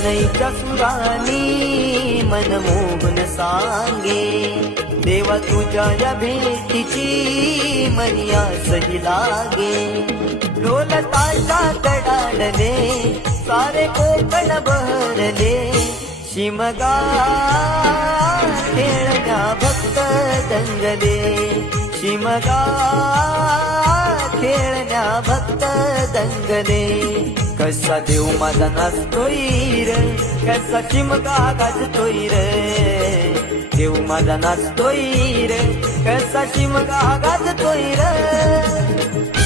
शनईच्या सुरानी मन मोहन सांगे, देवा तुझ्या या भेटीची मनिया सही लागे. ढोल ताशा कडाडले सारे कोकण बहरले, शिमगा खेळण्या भक्त दंगले, शिमगा खेळण्या भक्त दंगले. कसा देव माझा नाचतोय रे, कसा शिमगा गाजतोय रे, देव माझा नाचतोय रे, कसा शिमगा गाजतोय रे.